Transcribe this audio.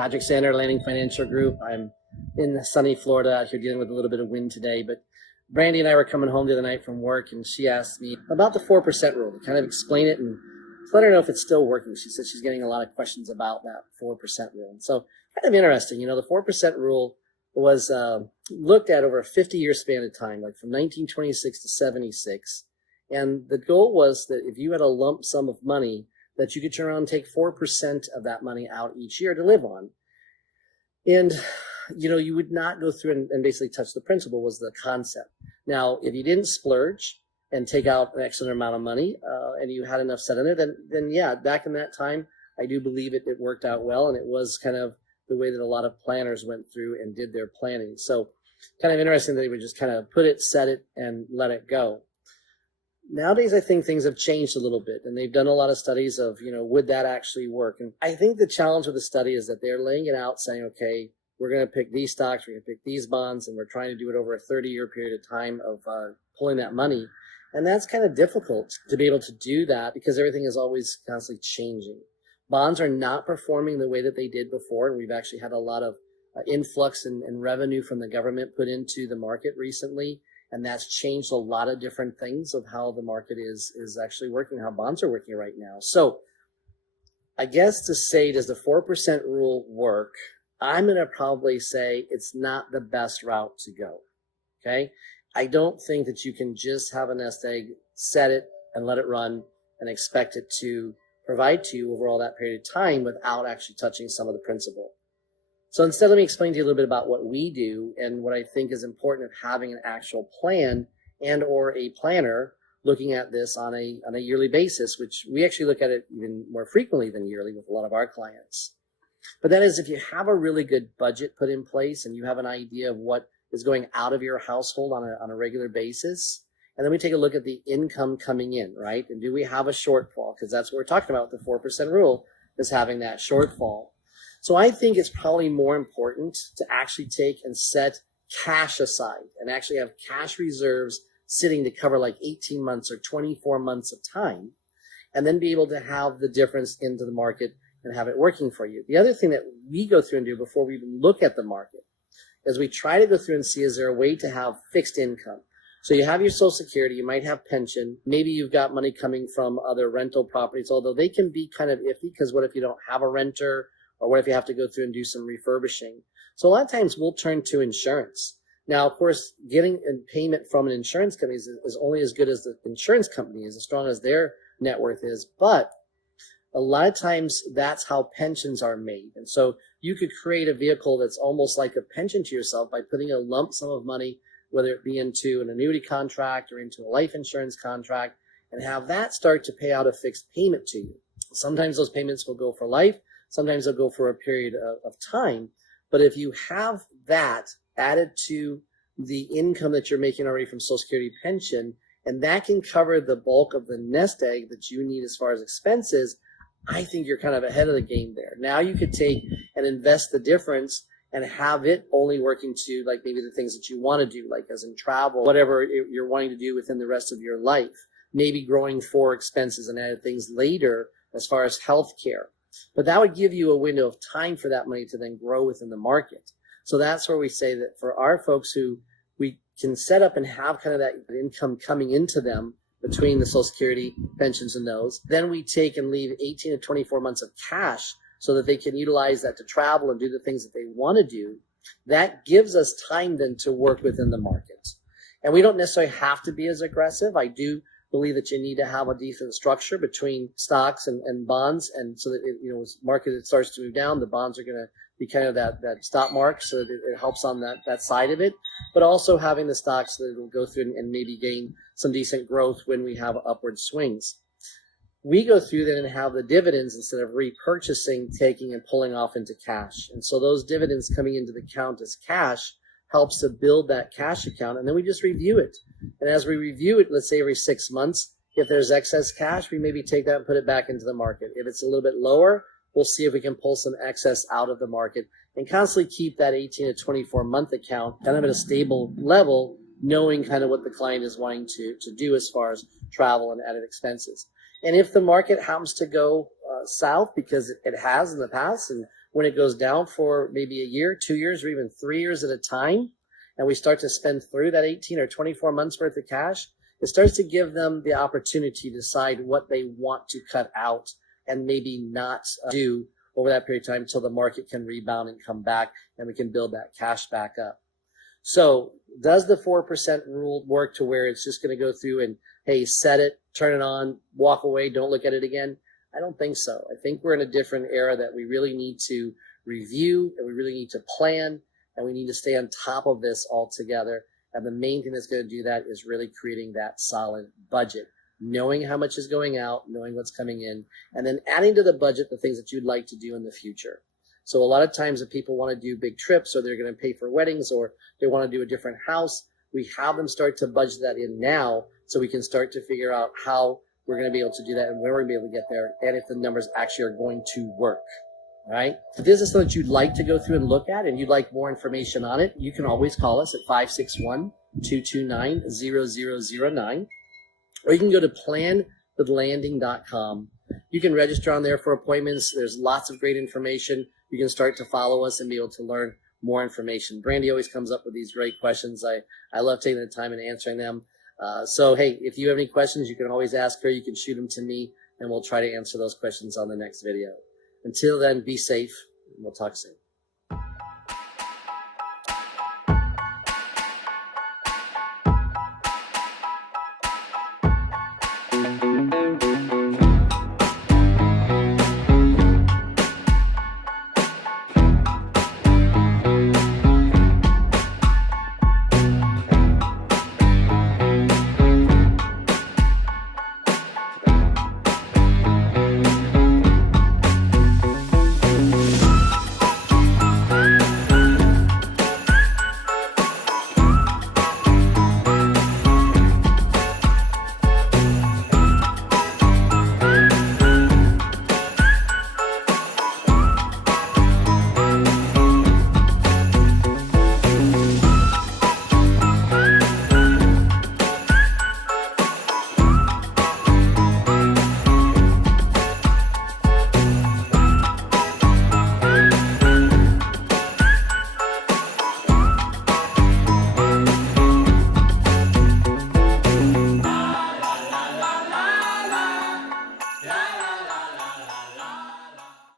Patrick Sander, Landing Financial Group. I'm in sunny Florida out here dealing with a little bit of wind today, but Brandy and I were coming home the other night from work, and she asked me about the 4% rule to kind of explain it and let her know if it's still working. She said she's getting a lot of questions about that 4% rule. And so kind of interesting, the 4% rule was looked at over a 50-year span of time, like from 1926 to 76. And the goal was that if you had a lump sum of money, that you could turn around and take 4% of that money out each year to live on. And, you would not go through and basically touch the principal was the concept. Now, if you didn't splurge and take out an excellent amount of money and you had enough set in there, then yeah, back in that time, I do believe it worked out well. And it was kind of the way that a lot of planners went through and did their planning. So kind of interesting that they would just kind of put it, set it, and let it go. Nowadays, I think things have changed a little bit, and they've done a lot of studies of, would that actually work? And I think the challenge with the study is that they're laying it out saying, okay, we're going to pick these stocks, we're going to pick these bonds, and we're trying to do it over a 30-year period of time of pulling that money. And that's kind of difficult to be able to do that because everything is always constantly changing. Bonds are not performing the way that they did before, and we've actually had a lot of influx and revenue from the government put into the market recently. And that's changed a lot of different things of how the market is actually working, how bonds are working right now. So I guess to say, does the 4% rule work? I'm going to probably say it's not the best route to go. Okay. I don't think that you can just have a nest egg, set it and let it run and expect it to provide to you over all that period of time without actually touching some of the principal. So instead, let me explain to you a little bit about what we do and what I think is important of having an actual plan and or a planner looking at this on a yearly basis, which we actually look at it even more frequently than yearly with a lot of our clients. But that is if you have a really good budget put in place and you have an idea of what is going out of your household on a regular basis, and then we take a look at the income coming in, right? And do we have a shortfall? Because that's what we're talking about with the 4% rule, is having that shortfall. So I think it's probably more important to actually take and set cash aside and actually have cash reserves sitting to cover like 18 months or 24 months of time, and then be able to have the difference into the market and have it working for you. The other thing that we go through and do before we even look at the market is we try to go through and see, is there a way to have fixed income? So you have your Social Security, you might have pension, maybe you've got money coming from other rental properties, although they can be kind of iffy because what if you don't have a renter? Or what if you have to go through and do some refurbishing? So a lot of times we'll turn to insurance. Now, of course, getting a payment from an insurance company is only as good as the insurance company is, as strong as their net worth is. But a lot of times that's how pensions are made. And so you could create a vehicle that's almost like a pension to yourself by putting a lump sum of money, whether it be into an annuity contract or into a life insurance contract, and have that start to pay out a fixed payment to you. Sometimes those payments will go for life. Sometimes they'll go for a period of time. But if you have that added to the income that you're making already from Social Security pension, and that can cover the bulk of the nest egg that you need as far as expenses, I think you're kind of ahead of the game there. Now you could take and invest the difference and have it only working to like maybe the things that you want to do, like as in travel, whatever you're wanting to do within the rest of your life, maybe growing for expenses and added things later as far as healthcare. But that would give you a window of time for that money to then grow within the market. So that's where we say that for our folks who we can set up and have kind of that income coming into them between the Social Security pensions and those, then we take and leave 18 to 24 months of cash so that they can utilize that to travel and do the things that they want to do. That gives us time then to work within the market. And we don't necessarily have to be as aggressive. I do believe that you need to have a decent structure between stocks and bonds, and so that as market starts to move down, the bonds are going to be kind of that stop mark, so that it helps on that side of it. But also having the stocks so that it'll go through and maybe gain some decent growth when we have upward swings. We go through then and have the dividends instead of repurchasing, taking and pulling off into cash. And so those dividends coming into the account as cash helps to build that cash account, and then we just review it. And as we review it, let's say every 6 months, if there's excess cash, we maybe take that and put it back into the market. If it's a little bit lower, we'll see if we can pull some excess out of the market and constantly keep that 18 to 24 month account kind of at a stable level, knowing kind of what the client is wanting to do as far as travel and added expenses. And if the market happens to go south, because it has in the past, and when it goes down for maybe a year, 2 years, or even 3 years at a time, and we start to spend through that 18 or 24 months worth of cash, it starts to give them the opportunity to decide what they want to cut out and maybe not do over that period of time until the market can rebound and come back and we can build that cash back up. So does the 4% rule work to where it's just going to go through and, hey, set it, turn it on, walk away, don't look at it again? I don't think so. I think we're in a different era that we really need to review and we really need to plan and we need to stay on top of this all together. And the main thing that's going to do that is really creating that solid budget, knowing how much is going out, knowing what's coming in, and then adding to the budget the things that you'd like to do in the future. So a lot of times if people want to do big trips or they're going to pay for weddings or they want to do a different house, we have them start to budget that in now so we can start to figure out how we're going to be able to do that and when we're going to be able to get there and if the numbers actually are going to work. All right. If this is something that you'd like to go through and look at and you'd like more information on it, you can always call us at 561-229-0009, or you can go to planwithlanding.com. You can register on there for appointments. There's lots of great information. You can start to follow us and be able to learn more information. Brandi always comes up with these great questions. I love taking the time and answering them. So, hey, if you have any questions, you can always ask her. You can shoot them to me, and we'll try to answer those questions on the next video. Until then, be safe, and we'll talk soon.